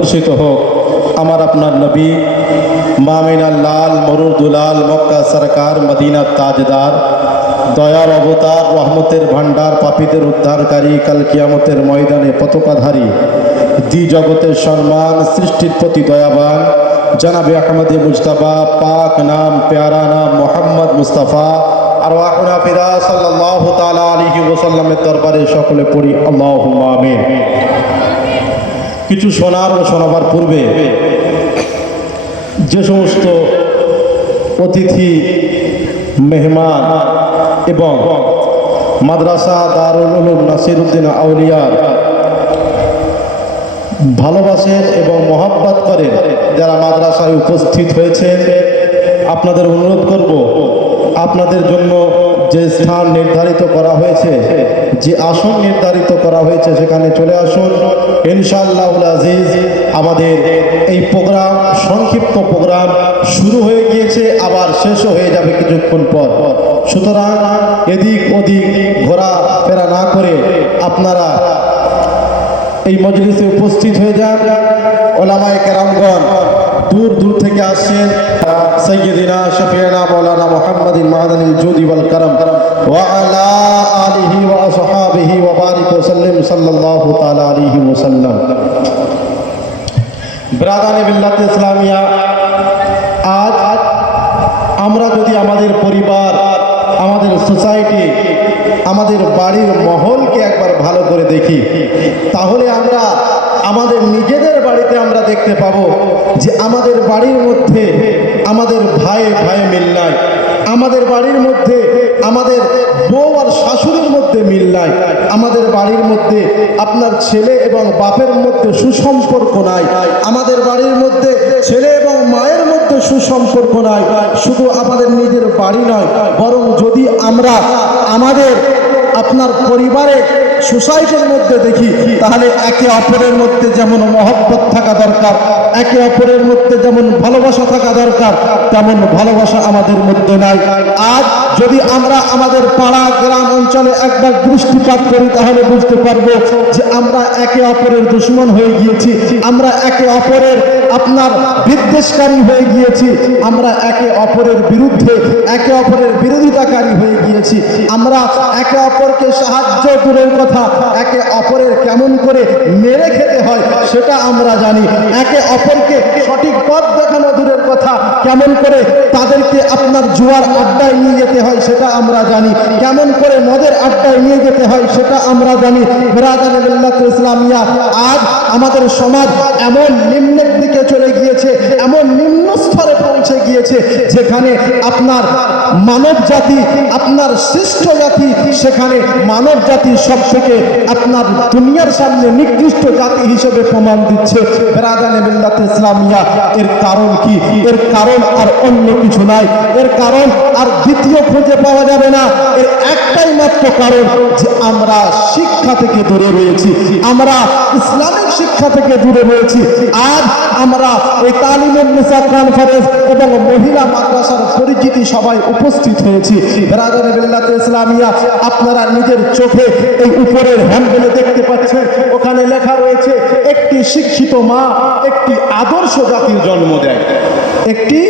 ঘোষিত হোক আমার আপনার নবী মামিনাল লাল মরুর দুলাল মক্কা সরকার মদিনার তাজদার দয়ার অবতার রহমতের ভান্ডার পাপীদের উদ্ধারকারী কাল কিয়ামতের ময়দানে পতাকাধারী দ্বি জগতের সম্মান সৃষ্টির প্রতি দয়াবান জনাবে আহমদে মুজতবা পাক নাম প্যারা নাম মোহাম্মদ মুস্তাফা আর ওয়াকুনা ফিদা সাল্লাল্লাহু তাআলা আলাইহি ওয়াসাল্লামের দরবারে সকলে পড়ি আল্লাহুম্মা আমিন। কিছু শোনার ও শোনাবার পূর্বে যে সমস্ত অতিথি মেহমান এবং মাদ্রাসা দারুল উলুম নাসিরউদ্দিন আউলিয়ার ভালোবাসেন এবং মহব্বত করেন যারা মাদ্রাসায় উপস্থিত হয়েছেন, আপনাদের অনুরোধ করব আপনাদের জন্য যে স্থান নির্ধারিত করা হয়েছে, যে আসন নির্ধারিত করা হয়েছে সেখানে চলে আসুন। ইনশাআল্লাহুল আজিজ আমাদের এই প্রোগ্রাম, সংক্ষিপ্ত প্রোগ্রাম শুরু হয়ে গিয়েছে, আবার শেষও হয়ে যাবে কিছুক্ষণ পর। সুতরাং এদিক ওদিক ঘোরাফেরা না করে আপনারা এই মজলিসে উপস্থিত হয়ে যান। ওলামায়ে কেরামগণ দূর দূর থেকে আসছেন। সৈয়দিনা শফিনা মাওলানা মুহাম্মাদিন মাদানিল জুদি ওয়াল কারাম ওয়া আলা আলিহি ওয়া আসহাবিহি ওয়া বারিক ওয়া সাল্লিম সাল্লাল্লাহু তাআলা আলাইহি ওয়া সাল্লাম। ব্রাদানে বিল্লাত ইসলামিয়া, আজ আমরা যদি আমাদের পরিবার, আমাদের সোসাইটি, আমাদের বাড়ির মহলকে একবার ভালো করে দেখি, তাহলে আমরা আমাদের নিজেদের বাড়িতে আমরা দেখতে পাবো যে আমাদের বাড়ির মধ্যে আমাদের ভাইয়ে ভাইয়ে মিল নাই, আমাদের বাড়ির মধ্যে আমাদের বউ আর শাশুড়ির মধ্যে মিল নাই, আমাদের বাড়ির মধ্যে আপনার ছেলে এবং বাপের মধ্যে সুসম্পর্ক নাই, আমাদের বাড়ির মধ্যে ছেলে এবং মায়ের মধ্যে সুসম্পর্ক নাই। শুধু আমাদের নিজের বাড়ি নয়, বরং যদি আমরা আমাদের আপনার পরিবারে সোসাইটির মধ্যে দেখি, তাহলে একে অপরের মধ্যে যেমন মহব্বত থাকা দরকার, একে অপরের মধ্যে যেমন ভালোবাসা থাকা দরকার, তেমন ভালোবাসা আমাদের মধ্যে নাই। আজ যদি আমরা আমাদের পাড়া গ্রাম অঞ্চলে একবার দৃষ্টিপাত করি, তাহলে বুঝতে পারবো যে আমরা একে অপরের দুশমন হয়ে গিয়েছি, আমরা একে অপরের আপনার বিদ্বেষকারী হয়ে গিয়েছি, আমরা একে অপরের বিরুদ্ধে একে অপরের বিরোধিতাকারী হয়ে গিয়েছি। আমরা একে অপরকে সাহায্য দূরের কথা, একে অপরের কেমন করে মেরে খেতে হয় সেটা আমরা জানি। একে অপরকে সঠিক পথ দেখানো দূরের কথা, কেমন করে তাদেরকে আপনার জুয়ার আড্ডায় নিয়ে যেতে হয় সেটা আমরা জানি, কেমন করে মদের আড্ডায় নিয়ে যেতে হয় সেটা আমরা জানি। ব্রাদারে বিল্লাত ইসলামিয়া, আজ আমাদের সমাজ এমন নিম্নের দিকে চলে গিয়েছে, এমন নিম্ন স্তরে পৌঁছে গিয়েছে, যেখানে আপনার মানব জাতি, আপনার শ্রেষ্ঠ জাতি, সেখানে মানব জাতি সব থেকে আপনার দুনিয়ার সামনে নিকৃষ্ট জাতি হিসেবে প্রমাণ দিচ্ছে। ব্রাদারে বিল্লাত ইসলামিয়া, এর কারণ কি? এর কারণ আর অন্য কিছু নাই, এর কারণ আর দ্বিতীয় খুঁজে পাওয়া যাবে না। এর একটাই মাত্র কারণ যে আমরা শিক্ষা থেকে দূরে রয়েছি, আমরা ইসলামিক শিক্ষা থেকে দূরে রয়েছি। আজ আমরা এই তালিমুন নিসা কনফারেন্স এবং মহিলা মাদ্রাসার পরিচিতি সবাই উপস্থিত হয়েছি। ব্রাদারে বিল্লাত ইসলামিয়া, আপনারা নিজের চোখে এই উপরের হ্যান্ডেলে দেখতে পাচ্ছেন, ওখানে লেখা রয়েছে একটি শিক্ষিত মা একটি আদর্শ জাতির জন্ম দেয়। একটি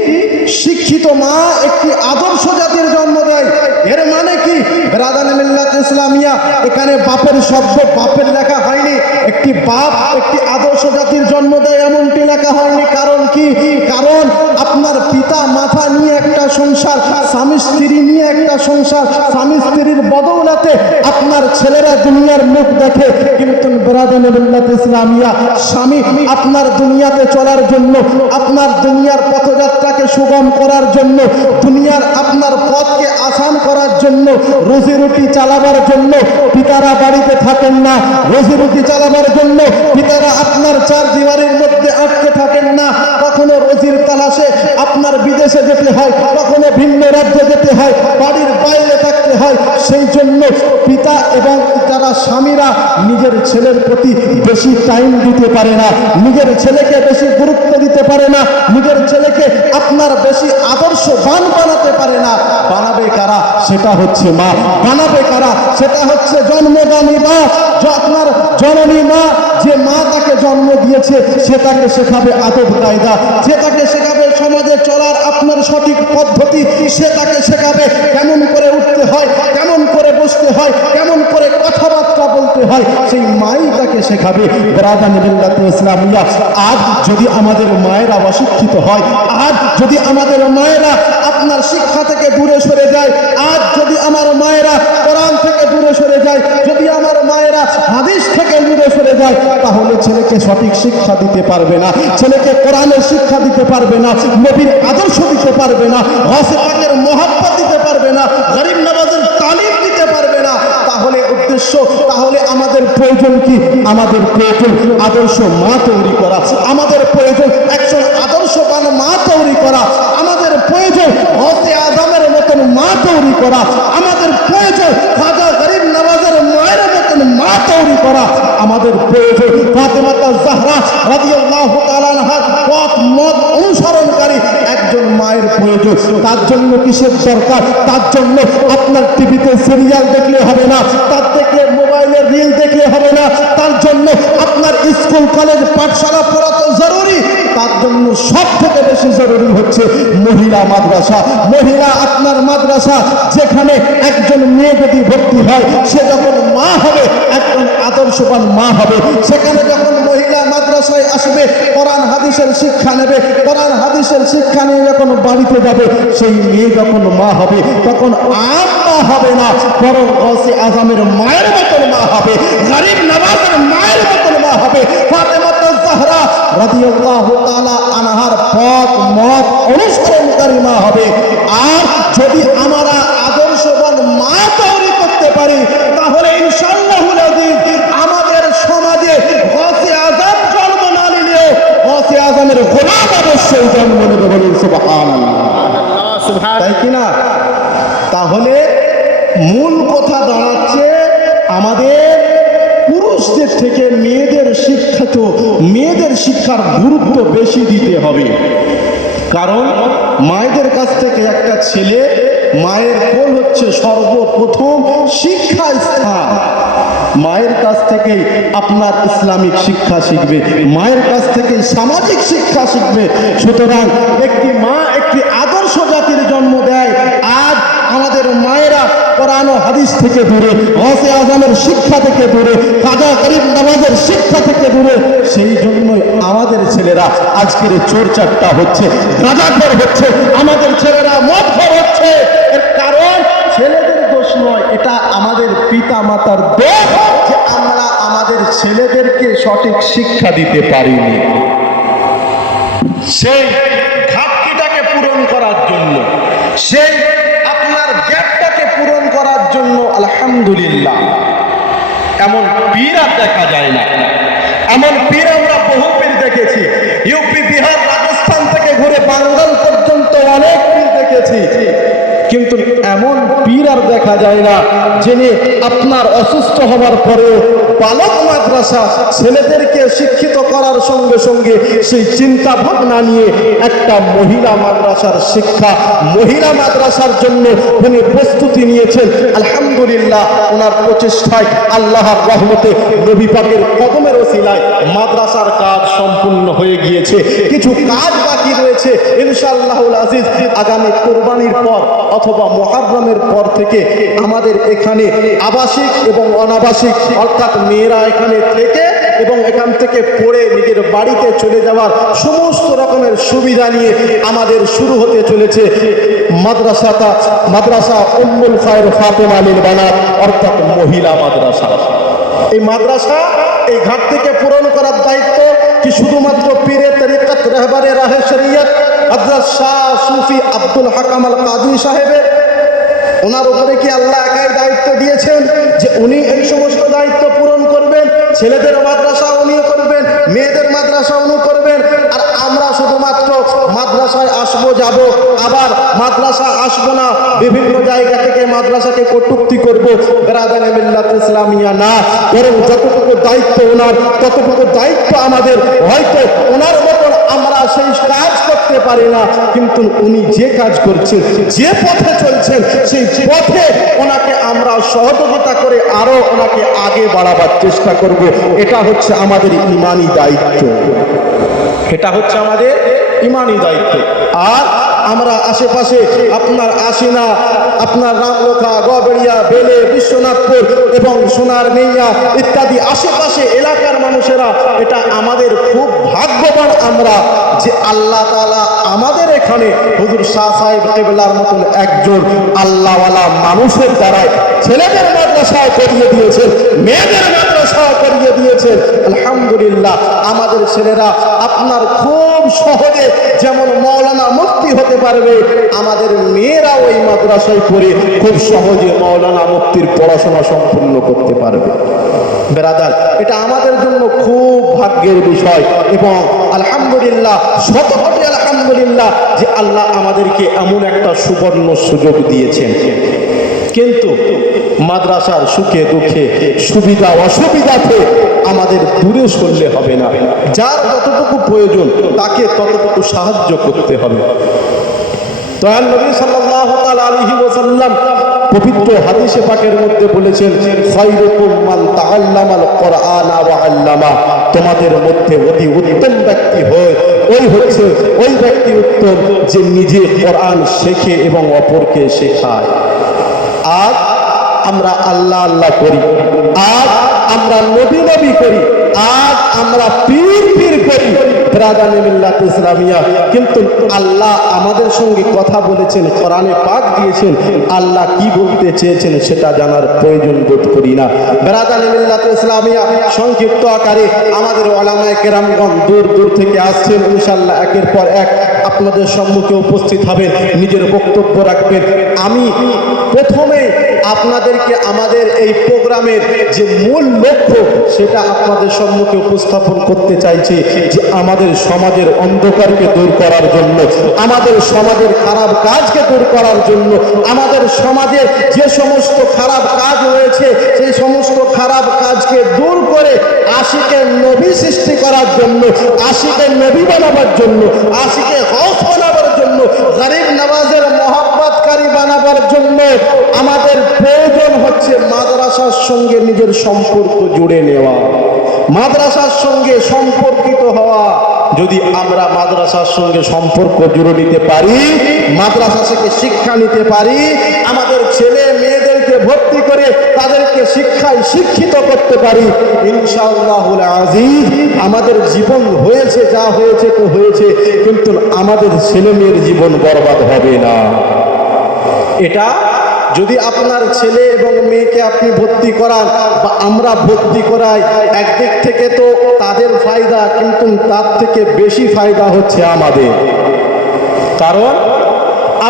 শিক্ষিত মা একটি আদর্শ জাতির জন্ম দেয়। এর মানে কি? ব্রাদারে মিল্লাত ইসলামিয়া, এখানে বাপের শব্দ বাপের লেখা হয়নি। একটি বাপ একটি আদর্শ জাতির জন্ম দেয় এমনটি লেখা হয়নি। কারণ কি? কারণ আপনার পিতা মাতা নিয়ে একটা সংসার, স্বামী স্ত্রী নিয়ে একটা সংসার, স্বামী স্ত্রীর বদৌলতে আপনার ছেলেরা দুনিয়ার মুখ দেখে। কিন্তু ব্রাদারে মিল্লাত ইসলামিয়া, স্বামী আপনার দুনিয়াতে চলার জন্য, আপনার দুনিয়ার পথযাত্রাকে সুগম করার জন্য, দুনিয়ার আপনার পথকে আসান করার জন্য, রুজি রুটি চালাবার জন্য পিতারা বাড়িতে থাকেন না। রুজি রুটি চালাবার জন্য পিতারা আপনার চার দিওয়ারির মধ্যে আটকে থাকেন না। কখনো রুজির তালাশে আপনার বিদেশে যেতে হয়, কখনো ভিন্ন রাজ্যে যেতে হয়, বাড়ির বাইরে থাকতে হয়। সেই জন্য পিতা এবং যারা স্বামীরা নিজের ছেলের প্রতি বেশি টাইম দিতে পারে না, নিজের ছেলেকে বেশি গুরুত্ব দিতে পারে না, নিজের ছেলেকে আপনার বেশি আদর্শবান বানাতে পারে না। বানাবে কারা? সেটা হচ্ছে মা। বানাবে কারা? সেটা হচ্ছে জন্মদানী মা। আপনার জননী মা, যে মা তাকে জন্ম দিয়েছে, সে তাকে শেখাবে আদব কায়দা, যে তাকে শেখাবে সমাজে চলার আপনার সঠিক পদ্ধতি, সে তাকে শেখাবে কেমন করে উঠতে হয়, কেমন করে বসতে হয়, কেমন করে কথাবার্তা বলতে হয়, সেই মাই তাকে শেখাবে। ব্রাদানি মিল্লাতে ইসলামিয়া, আজ যদি আমাদের মায়েরা অশিক্ষিত হয়, আজ যদি আমাদের মায়েরা আপনার শিক্ষা থেকে দূরে সরে যায়, আজ যদি আমার মায়েরা কোরআন থেকে দূরে সরে যায়, যদি আমার মায়েরা হাদিস থেকে দূরে সরে যায়, তাহলে ছেলেকে সঠিক শিক্ষা দিতে পারবে না, ছেলেকে কোরআনের শিক্ষা দিতে পারবে না, নবীর আদর্শ দিতে পারবে না, গাউসে পাকের মহব্বত দিতে পারবে না, গরিব নওয়াজের তালিম দিতে পারবে না। তাহলে উদ্দেশ্য, তাহলে আমাদের প্রয়োজন কি? আমাদের প্রয়োজন আদর্শ মা তৈরি করা, আমাদের প্রয়োজন একজন আদর্শবান মা তৈরি করা, আমাদের প্রয়োজন গাউসে আজমের মতন মা তৈরি করা, আমাদের প্রয়োজন খাজা গরিব নওয়াজের মায়ের মতন মা তৈরি করা, আমাদের প্রয়োজন ফাতেমা জাহরা রাদিয়াল্লাহু তাআলা আনহার পথ মত অনুসরণকারী একজন মায়ের প্রয়োজন। তার জন্য কিসের দরকার? তার জন্য আপনার টিভিতে সিরিয়াল দেখলে হবে না, তার দেখলে মোবাইলের রিল দেখলে হবে না, তার জন্য আপনার স্কুল কলেজ পাঠশালা পড়া তো জরুরি। তার জন্য সব থেকে বেশি জরুরি হচ্ছে মহিলা মাদ্রাসা। মহিলা আপনার মাদ্রাসা, যেখানে একজন মেয়ে যদি ভর্তি হয়, সে যখন মা হবে, একজন আদর্শবান মা হবে। সেখানে যখন মহিলা মাদ্রাসায় আসবে, কোরআন হাদিসের শিক্ষা নেবে, কোরআন হাদিসের শিক্ষা নিয়ে যখন বাড়িতে যাবে, সেই মেয়ে যখন মা হবে, তখন আর মা হবে না, বরং গাউসে আজমের মায়ের মতন মা হবে, গরিব নওয়াজের মায়ের মতন মা হবে, ফাতেমা জাহরা রাদিয়াল্লাহু তাআলা আনহার পথ মত অনুসরণকারী মা হবে। আর যদি আমরা আদর্শবান মা তৈরি করতে পারি, তাহলে ইনশাআল্লাহুল আযীজ আমাদের সমাজে গাউসে আজম জন্ম না নিলেও গাউসে আজমের গোলাম অবশ্যই জন্ম নেবে। বলুন সুবহানাল্লাহ। তাই কিনা? তাহলে মূল কথা দাঁড়াচ্ছে, আমাদের পুরুষদের থেকে মেয়েদের শিক্ষার গুরুত্ব বেশি দিতে হবে। কারণ মায়েদের কাছ থেকে একটা ছেলে, মায়ের কোল হচ্ছে সর্বপ্রথম শিক্ষা স্থান। মায়ের কাছ থেকেই আপনার ইসলামিক শিক্ষা শিখবে, মায়ের কাছ থেকেই সামাজিক শিক্ষা শিখবে। সুতরাং একটি মা একটি আদর্শ জাতির জন্ম দেয়। আজ আমাদের মায়েরা কোরআন ও হাদিস থেকে দূরে, গাউসে আজমের শিক্ষা থেকে দূরে, খাজা গরিব নওয়াজের শিক্ষা থেকে দূরে। সেই জন্যই আমাদের ছেলেরা আজকের চোর চাট্টা হচ্ছে, গাঁজাখোর হচ্ছে, আমাদের ছেলেরা মদখোর হচ্ছে। এর কারণ ছেলেদের দোষ নয়, এটা আমাদের পিতা মাতার দোষ যে আমরা আমাদের ছেলেদেরকে সঠিক শিক্ষা দিতে পারিনি। সেই ঘাটতিটাকে পূরণ করার জন্য, সেই আপনার গ্যাপটাকে পূরণ করার জন্য আলহামদুলিল্লাহ এমন পীর আর দেখা যায় না। এমন পীর আমরা বহু পীর দেখেছি, ইউপি, বিহার, রাজস্থান থেকে ঘুরে বাঙ্গাল পর্যন্ত অনেক পীর দেখেছি, কিন্তু এমন পীর আর দেখা যায় না যিনি আপনার অসুস্থ হওয়ার পরেও বালক মাদ্রাসা ছেলেদেরকে শিক্ষিত করার সঙ্গে সঙ্গে সেই চিন্তা ভাবনা নিয়ে একটা মহিলা মাদ্রাসার শিক্ষা, মহিলা মাদ্রাসার জন্য উনি প্রস্তুতি নিয়েছেন। আলহামদুলিল্লাহ, ওনার প্রচেষ্টায় আল্লাহর রহমতে নবী পাকের কদমের ওসিলায় মাদ্রাসার কাজ সম্পূর্ণ হয়ে গিয়েছে। কিছু কাজ বাকি রয়েছে, ইনশাআল্লাহুল আজিজ আগামী কুরবানির পর অথবা মুহররমের পর থেকে আমাদের এখানে আবাসিক এবং অনাবাসিক, অর্থাৎ মেয়েরা এখানে থেকে এবং এখান থেকে পড়ে নিজের বাড়িতে চলে যাওয়ার সমস্ত রকমের সুবিধা নিয়ে আমাদের শুরু হতে চলেছে মাদ্রাসা উম্মুল খায়র ফাতেমা লিল বানাত, অর্থাৎ মহিলা মাদ্রাসা। এই মাদ্রাসা এই ঘাট থেকে পূরণ করার দায়িত্ব কি শুধুমাত্র পীরে তরিকত রাহবারে রাহে শরীয়ত হযরত শাহ সুফি আব্দুল হাকাম আল কাদি সাহেবের? ওনার উপরে কি আল্লাহ একাই দায়িত্ব দিয়েছেন যে উনি এই সমস্ত দায়িত্ব পূরণ করবেন? ছেলেদের মাদ্রাসা উনি করবেন, মেয়েদের মাদ্রাসা উনি করবেন, আর আমরা শুধুমাত্র মাদ্রাসা মাদ্রাসায় আসবো যাব, আবার মাদ্রাসা আসবো না, বিভিন্ন জায়গা থেকে মাদ্রাসাকে কটূক্তি করবো, বেরাদানে মিল্লাত ইসলামিয়া না। বরং যতটুকু দায়িত্ব ওনার, ততটুকু দায়িত্ব আমাদের। হয়তো ওনার মতন আমরা সেই কাজ করতে পারি না, কিন্তু উনি যে কাজ করছেন, যে পথে চলছেন, সেই পথে ওনাকে আমরা সহযোগিতা করে আরো ওনাকে আগে বাড়াবার চেষ্টা করব। এটা হচ্ছে আমাদের ইমানি দায়িত্ব, এটা হচ্ছে আমাদের ইমানি দায়িত্ব। আর আমরা আশেপাশে আপনার আশিনা, আপনার রামলোখা, গবেড়িয়া, বেলে, বিশ্বনাথপুর এবং সোনার নেইয়া ইত্যাদি আশেপাশে এলাকার মানুষেরা, এটা আমাদের খুব ভাগ্যবান আমরা যে আল্লাহ তাআলা আমাদের এখানে হুজুর শাহ সাহেব কেবলার মতন একজন আল্লাহওয়ালা মানুষের দ্বারাই ছেলেদের মাদ্রাসায় করিয়ে দিয়েছেন, মেয়েদের মাদ্রাসায় করিয়ে দিয়েছেন। আলহামদুলিল্লাহ, আমাদের ছেলেরা আপনার খুব সহজে যেমন মৌলানা মুফতি হতে পারবে, আমাদের মেয়েরাও এই মাদ্রাসায় পড়ে খুব সহজে মৌলানা মুফতির পড়াশোনা সম্পূর্ণ করতে পারবে। বেরাদার, এটা আমাদের জন্য খুব ভাগ্যের বিষয় এবং আলহামদুলিল্লাহ, শতকোটি আলহামদুলিল্লাহ যে আল্লাহ আমাদেরকে এমন একটা সুবর্ণ সুযোগ দিয়েছেন। কিন্তু মাদ্রাসার সুখে দুঃখে, সুবিধা অসুবিধাতে আমাদের দূরে সরলে হবে না। যার যতটুকু প্রয়োজন তাকে ততটুকু সাহায্য করতে হবে। দয়াল নবী সাল্লাল্লাহু তাআলা আলাইহি ওয়াসাল্লাম পবিত্র হাদিসে পাকের মধ্যে বলেছেন, খায়রুকুম মান তাআল্লামাল কুরআনা ওয়া আল্লামা, তোমাদের মধ্যে অতি উত্তম ব্যক্তি হয় ওই ব্যক্তি উত্তম যে নিজে কোরআন শেখে এবং অপরকে শেখায়। আজ আমরা আল্লাহ আল্লাহ করি, আজ আমরা নবী নবী করি, আজ আমরা পীর পীর করি, বেরাদানে মিল্লাত ইসলামিয়া। কিন্তু আল্লাহ আমাদের সঙ্গে কথা বলেছেন, কোরআনে পাক দিয়েছেন, আল্লাহ কি বলতে চেয়েছেন সেটা জানার প্রয়োজন বোধ করি না। বেরাদানে মিল্লাত ইসলামিয়া, সংক্ষিপ্ত আকারে আমাদের ওলামায়ে কেরামগণ দূর দূর থেকে আসছেন, ইনশাআল্লাহ একের পর এক আপনাদের সম্মুখে উপস্থিত হবেন, নিজের বক্তব্য রাখবেন। আমি প্রথমে আপনাদেরকে আমাদের এই প্রোগ্রামের যে মূল লক্ষ্য সেটা আপনাদের সম্মুখে উপস্থাপন করতে চাইছি, যে আমাদের সমাজের অন্ধকারকে দূর করার জন্য, আমাদের সমাজের খারাপ কাজকে দূর করার জন্য, আমাদের সমাজে যে সমস্ত খারাপ কাজ রয়েছে সেই সমস্ত খারাপ কাজকে দূর করে আশিকে নবী সৃষ্টি করার জন্য, আশিকে নবী বানাবার জন্য, আশিকে হস বানাবার জন্য, গরিব নওয়াজের মহব্বতকারী বানাবার জন্য আমাদের প্রয়োজন হচ্ছে মাদ্রাসার সঙ্গে নিজের সম্পর্ক জুড়ে নেওয়া, মাদ্রাসার সঙ্গে সম্পর্কিত হওয়া। যদি আমরা মাদ্রাসার সঙ্গে সম্পর্ক জুড়ে নিতে পারি, মাদ্রাসা থেকে শিক্ষা নিতে পারি, আমাদের ছেলে মেয়েদেরকে ভর্তি করে তাদেরকে শিক্ষায় শিক্ষিত করতে পারি, ইনশাআল্লাহুল আজিজ আমাদের জীবন হয়েছে যা হয়েছে তো হয়েছে, কিন্তু আমাদের ছেলে মেয়ের জীবন বরবাদ হবে না। এটা যদি আপনার ছেলে এবং মেয়েকে আপনি ভর্তি করান বা আমরা ভর্তি করাই, একদিক থেকে তো তাদের ফায়দা, কিন্তু তার থেকে বেশি ফায়দা হচ্ছে আমাদের। কারণ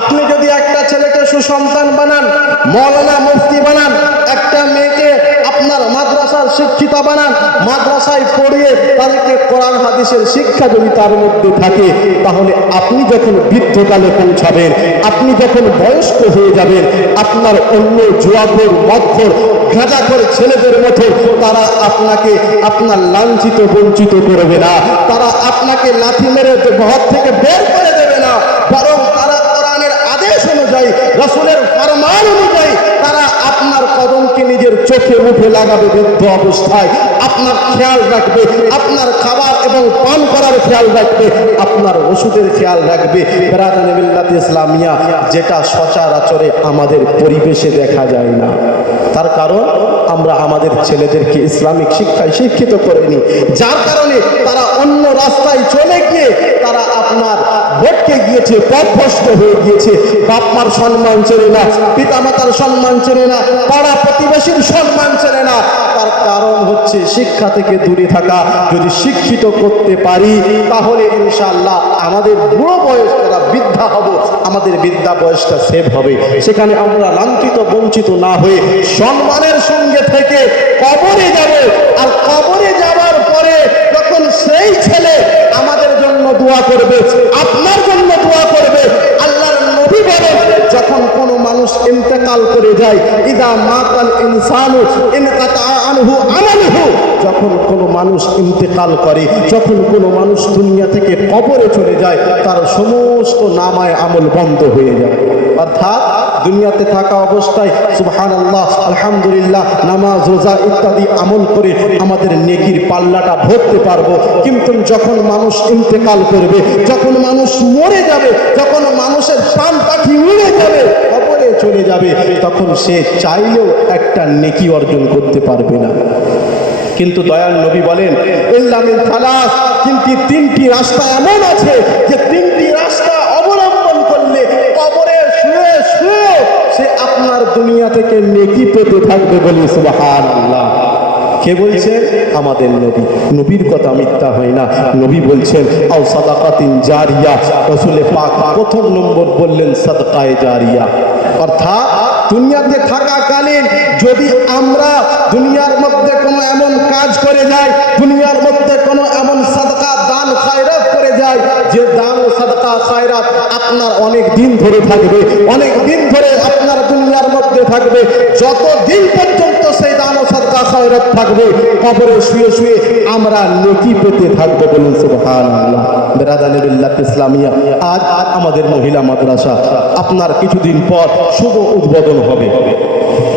আপনি যদি একটা ছেলেকে সুসন্তান বানান, মৌলানা মুফতি বানান, একটা মেয়েকে আপনার মাদ্রাসার শিক্ষিতা বানান, মাদ্রাসায় পড়িয়ে তাদেরকে কোরআন হাদিসের শিক্ষা যদি তার মধ্যে থাকে, তাহলে আপনি যখন বৃদ্ধকালে পৌঁছাবেন, আপনি যখন বয়স্ক হয়ে যাবেন, আপনার অন্য জুয়াখোর, মদখোর, গাঁজাখোর ছেলেদের মতো তারা আপনাকে আপনার লাঞ্ছিত বঞ্চিত করবে না, তারা আপনাকে লাথি মেরে ঘর থেকে বের করে দেবে না, বরং তারা কোরআনের আদেশ অনুযায়ী, রাসূলের ফরমান অনুযায়ী তারা আপনার কদমকে নিজের চোখে মুখে লাগাবে বৃদ্ধ অবস্থায়, আপনার খেয়াল রাখবে, আপনার খাবার এবং পান করার খেয়াল রাখবে, আপনার ওষুধের খেয়াল রাখবে। বেরাদানে মিল্লাত ইসলামিয়া, যেটা সচরাচরে আমাদের পরিবেশে দেখা যায় না। তার কারণ আমরা আমাদের ছেলেদেরকে ইসলামিক শিক্ষায় শিক্ষিত করিনি, যার কারণে তারা অন্য রাস্তায় চলে গিয়ে তারা আপনার ভটকে গিয়েছে, পথভ্রষ্ট হয়ে গিয়েছে, বাপ মার সম্মান চেনে না, পিতা মাতার সম্মান চেনে না, পাড়া প্রতিবেশীর সম্মান চেনে না। তার কারণ হচ্ছে শিক্ষা থেকে দূরে থাকা। যদি শিক্ষিত করতে পারি তাহলে ইনশাআল্লাহ আমাদের বুড়ো বয়স তারা বৃদ্ধা হব, আমাদের বৃদ্ধা বয়সটা সেভ হবে, সেখানে আমরা লাঞ্ছিত বঞ্চিত না হয়ে সম্মানের সঙ্গে থেকে কবরে যাব। আর কবরে যাওয়ার পরে যখন সেই ছেলে আমাদের জন্য দোয়া করবে, আপনার জন্য দোয়া ইন্তেকাল করে যায়, ইদা মাতাল ইনসানু ইনকাতা আনহু আমালুহু, যখন কোনো মানুষ ইন্তেকাল করে, যখন কোনো মানুষ দুনিয়া থেকে কবরে চলে যায়, তার সমস্ত নামায় আমল বন্ধ হয়ে যায়। অর্থাৎ দুনিয়াতে থাকা অবস্থায় সুবহানাল্লাহ, আলহামদুলিল্লাহ, নামাজ, রোজা ইত্যাদি আমল করে আমাদের নেকির পাল্লাটা ভরতে পারবো। কিন্তু যখন মানুষ ইন্তেকাল করবে, যখন মানুষ মরে যাবে, যখন মানুষের প্রাণ পাখি উড়ে যাবে, কবরে চলে যাবে, তখন সে চাইলেও একটা নেকি অর্জন করতে পারবে না। কিন্তু দয়াল নবী বলেন ইল্লা মিন সালাস, কিন্তু তিনটি রাস্তা এমন আছে যে তিনটি রাস্তা অবলম্বন করলে কবরে শুয়ে শুয়ে সে আপনার দুনিয়া থেকে নেকি পেতে থাকবে। বলি সুবহানাল্লাহ। কে বলছেন? আমাদের নবী। নবীর কথা মিথ্যা হয় না। নবী বলছেন আও সাদাকাতিন জারিয়া, রাসূল পাক প্রথম নম্বর বললেন সাদকায়ে জারিয়া। অর্থাৎ দুনিয়াতে থাকাকালীন যদি আমরা দুনিয়ার মধ্যে কোনো এমন কাজ করে যাই, দুনিয়ার মধ্যে কোনো এমন সাদকা দান খায়রাত করে যায়, যে দান ও সাদকা খায়রাত আপনার অনেক দিন ধরে থাকবে, অনেক দিন ধরে আপনার দুনিয়ার মধ্যে থাকবে, যত দিন পর্যন্ত সেই দান ও সাদকা খায়রাত থাকবে, কবরে শুয়ে শুয়ে আমরা নেকি পেতে থাকবো। বলুন সুবহানাল্লাহ। বিরাদানে বিল্লাহ ইসলামিয়া, আজ আমাদের মহিলা মাদ্রাসা আপনার কিছুদিন পর শুভ উদ্বোধন হবে,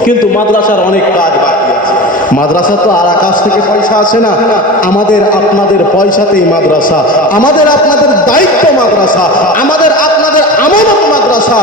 কিন্তু মাদ্রাসার অনেক কাজ বাকি আছে। মাদ্রাসা তো আর আকাশ থেকে পয়সা আসে না, আমাদের আপনাদের পয়সাতেই মাদ্রাসা, আমাদের আপনাদের দায়িত্ব মাদ্রাসা, আমাদের আপনাদের আমানত মাদ্রাসা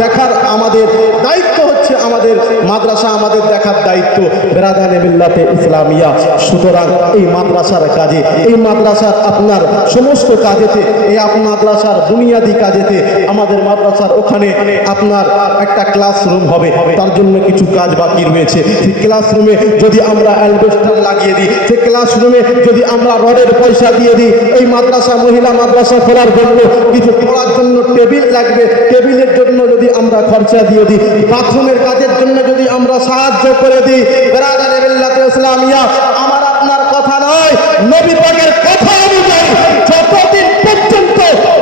দেখার আমাদের দায়িত্ব হচ্ছে, আমাদের মাদ্রাসা আমাদের দেখার দায়িত্ব। বিরাদানে বিল্লাহ ইসলামিয়া, সুতরাং এই মাদ্রাসার কাজে, এই মাদ্রাসার আপনার সমস্ত কাজেতে, এই মাদ্রাসার বুনিয়াদি কাজেতে, আমাদের মাদ্রাসার ওখানে আপনার একটা ক্লাসরুম হবে, তার জন্য কিছু কাজ বাকি রয়েছে। সেই ক্লাসরুমে যদি আমরা অ্যালবেস্টার লাগিয়ে দিই, সেই ক্লাসরুমে যদি আমরা রডের পয়সা দিয়ে দিই, এই মাদ্রাসা মহিলা মাদ্রাসা খোলার জন্য কিছু পড়ার জন্য টেবিল লাগবে, টেবিলের জন্য যদি আমরা খরচা দিয়ে দিই, বাথরুমের কাজের জন্য যদি আমরা সাহায্য করে দিই, বিরাদানে বিল্লাহ ইসলামিয়া, আমার আপনার কথা নয়, নবী পাকের কথা অনুযায়ী যতদিন পর্যন্ত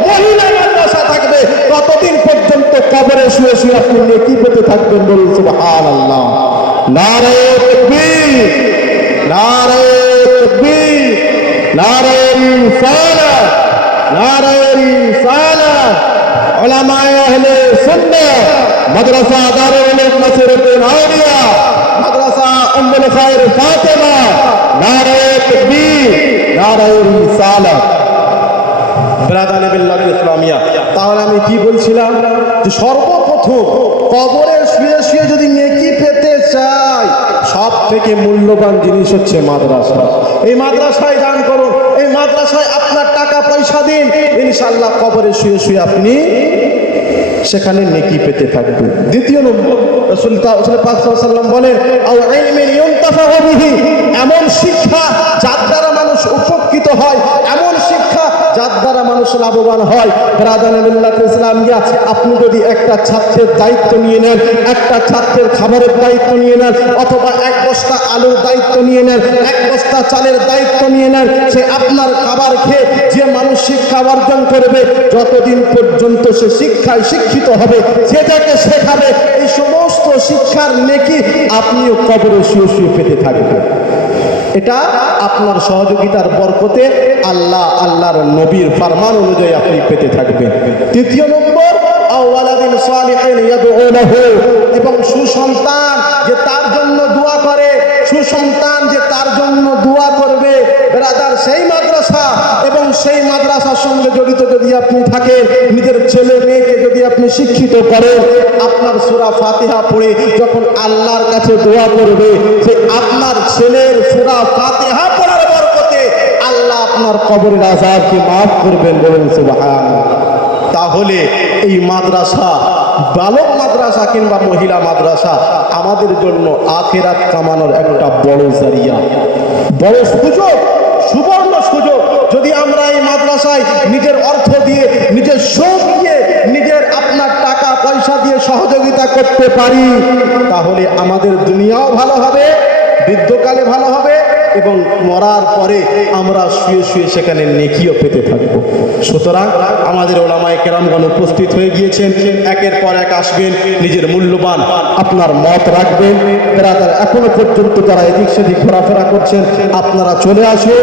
মহিলা মাদ্রাসা থাকবে, ততদিন পর্যন্ত কবরে শুয়ে শুয়ে আপনি নেকি পেতে থাকবেন। বলুন সুবহানাল্লাহ। নারে তাকবীর, নারে তাকবীর, নারে রিসালাত, নারে রিসালাত। উলামায়ে আহলে সুন্নাহ, মাদ্রাসা দারুল উলুম নসরুদ্দিন আউলিয়া, মাদ্রাসা উম্মুল খায়র ফাতেমা, নারে তাকবীর, নারে রিসালাত। বিরাদানে বিল্লাহ ইসলামিয়া, তাহলে আমি কি বলছিলাম? যে সর্বপ্রথম কবরে শুয়ে শুয়ে যদি নেকি পেতে চাই, সব থেকে মূল্যবান জিনিস হচ্ছে মাদ্রাসা। এই মাদ্রাসায় দান করুন, এই মাদ্রাসায় আপনার টাকা পয়সা দিন, ইনশাআল্লাহ কবরে শুয়ে শুয়ে আপনি সেখানে নেকি পেতে থাকবেন। দ্বিতীয় নম্বর, রাসূল পাক সাল্লাল্লাহু আলাইহি ওয়াসাল্লাম বলেন আও ইলমিন ইউনতাফাউ বিহি, এমন শিক্ষা যার দ্বারা মানুষ উপকৃত হয়, এমন শিক্ষা যার দ্বারা মানুষ লাভবান হয়। বিরাদানে বিল্লাহ ইসলামিয়া, আপনি যদি একটা ছাত্রের দায়িত্ব নিয়ে নেন, একটা ছাত্রের খাবারের দায়িত্ব নিয়ে নেন, অথবা এক বস্তা আলুর দায়িত্ব নিয়ে নেন, এক বস্তা চালের দায়িত্ব নিয়ে নেন, সে আপনার খাবার খেয়ে যে মানুষ শিক্ষা অর্জন করবে, যতদিন পর্যন্ত সে শিক্ষায় শিক্ষিত হবে, সে যাকে শেখাবে, এই সমস্ত শিক্ষার নেকি আপনিও কবরে শুয়ে শুয়ে পেতে থাকবেন। এটা আপনার সহযোগিতার বরকতে আল্লাহর নবীর ফরমান অনুযায়ী আপনি পেতে থাকবেন। তৃতীয় নম্বর, আওয়ালাদিন সালিহিন ইয়াদউনাহু, এবং সুসন্তান যে তার জন্য দোয়া করে, সুসন্তান যে তার জন্য দোয়া করবে। ব্রাদার, সেই মাদ্রাসা এবং সেই মাদ্রাসার সঙ্গে জড়িত যদি আপনি থাকেন, নিজের ছেলে মেয়েকে যদি আপনি শিক্ষিত করেন, আপনার সূরা ফাতিহা পড়ে যখন আল্লাহর কাছে দোয়া করবে, সেই আপনার ছেলের সূরা ফাতিহা পড়ার বরকতে আল্লাহ আপনার কবরের আযাবকে মাফ করবেন। বলুন সুবহানাল্লাহ। তাহলে এই মাদ্রাসা, বালক মাদ্রাসা কিংবা মহিলা মাদ্রাসা আমাদের জন্য আখিরাত কামানোর একটা বড় জারিয়া, বড় সুযোগ, সুবর্ণ সুযোগ। যদি আমরা এই মাদ্রাসায় নিজের অর্থ দিয়ে, নিজের শ্রম দিয়ে, নিজের আপনার টাকা পয়সা দিয়ে সহযোগিতা করতে পারি, তাহলে আমাদের দুনিয়াও ভালো হবে, বৃদ্ধকালে ভালো হবে, এবং মরার পরে আমরা শুয়ে শুয়ে সেখানে নেকিও পেতে থাকব। সুতরাং আমাদের ওলামায়ে কেরামগণ উপস্থিত হয়ে গিয়েছেন, একের পর এক আসবেন, নিজের মূল্যবান আপনার মত রাখবেন। এরা এখনো পর্যন্ত যারা এদিক সেদিক ঘোরাফেরা করছেন, আপনারা চলে আসুন।